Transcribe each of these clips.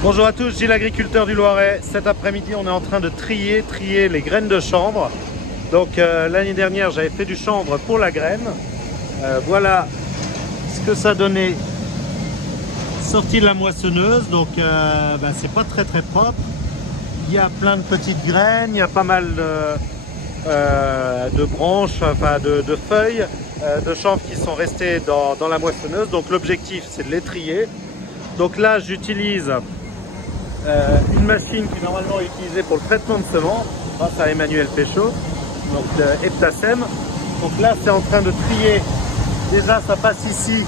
Bonjour à tous, Gilles l'agriculteur du Loiret. Cet après-midi, on est en train de trier les graines de chanvre. Donc l'année dernière, j'avais fait du chanvre pour la graine. Voilà ce que ça donnait sorti de la moissonneuse. Donc c'est pas très propre. Il y a plein de petites graines, il y a pas mal de branches, enfin de feuilles de chanvre qui sont restées dans la moissonneuse. Donc l'objectif, c'est de les trier. Donc là, j'utilise une machine qui normalement est utilisée pour le traitement de semences grâce à Emmanuel Péchaud, donc Heptasem. Donc là, c'est en train de trier. Déjà, ça passe ici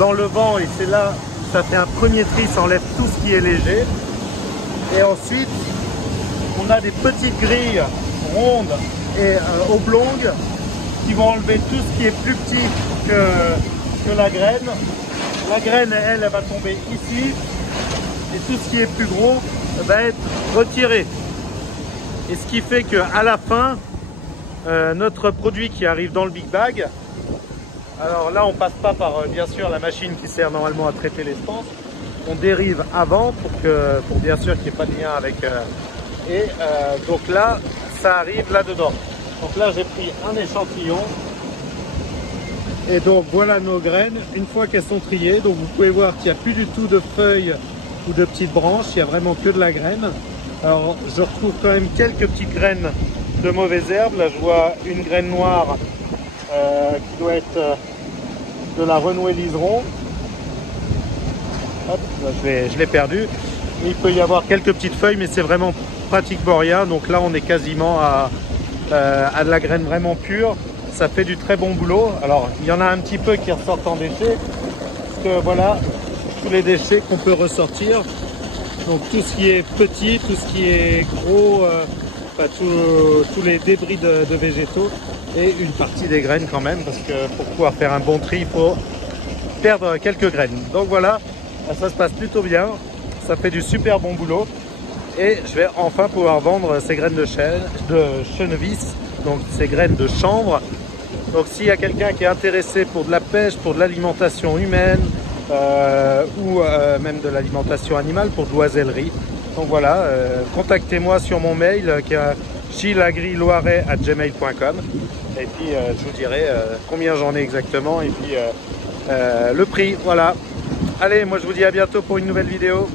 dans le vent et c'est là où ça fait un premier tri, ça enlève tout ce qui est léger. Et ensuite, on a des petites grilles rondes et oblongues qui vont enlever tout ce qui est plus petit que la graine. La graine, elle va tomber ici. Et tout ce qui est plus gros va être retiré. Et ce qui fait qu'à la fin, notre produit qui arrive dans le big bag, alors là on passe pas par bien sûr la machine qui sert normalement à traiter l'essence, on dérive avant pour bien sûr qu'il n'y ait pas de lien avec... donc là, ça arrive là-dedans. Donc là j'ai pris un échantillon. Et donc voilà nos graines, une fois qu'elles sont triées, donc vous pouvez voir qu'il n'y a plus du tout de feuilles ou de petites branches, il n'y a vraiment que de la graine. Alors je retrouve quand même quelques petites graines de mauvaises herbes. Là je vois une graine noire qui doit être de la renouée liseron. Hop, là, je l'ai perdu. Il peut y avoir quelques petites feuilles, mais c'est vraiment pratiquement rien. Donc là on est quasiment à de la graine vraiment pure. Ça fait du très bon boulot. Alors il y en a un petit peu qui ressortent en déchets, parce que voilà tous les déchets qu'on peut ressortir. Donc tout ce qui est petit, tout ce qui est gros, tous les débris de végétaux et une partie des graines quand même, parce que pour pouvoir faire un bon tri, il faut perdre quelques graines. Donc voilà, ça se passe plutôt bien, ça fait du super bon boulot et je vais enfin pouvoir vendre ces graines de chenevis, donc ces graines de chanvre. Donc s'il y a quelqu'un qui est intéressé pour de la pêche, pour de l'alimentation humaine, ou même de l'alimentation animale, pour de l'oisellerie, donc voilà, contactez-moi sur mon mail qui est gilagriloiret@gmail.com et puis je vous dirai combien j'en ai exactement et puis le prix. Voilà, allez, moi je vous dis à bientôt pour une nouvelle vidéo.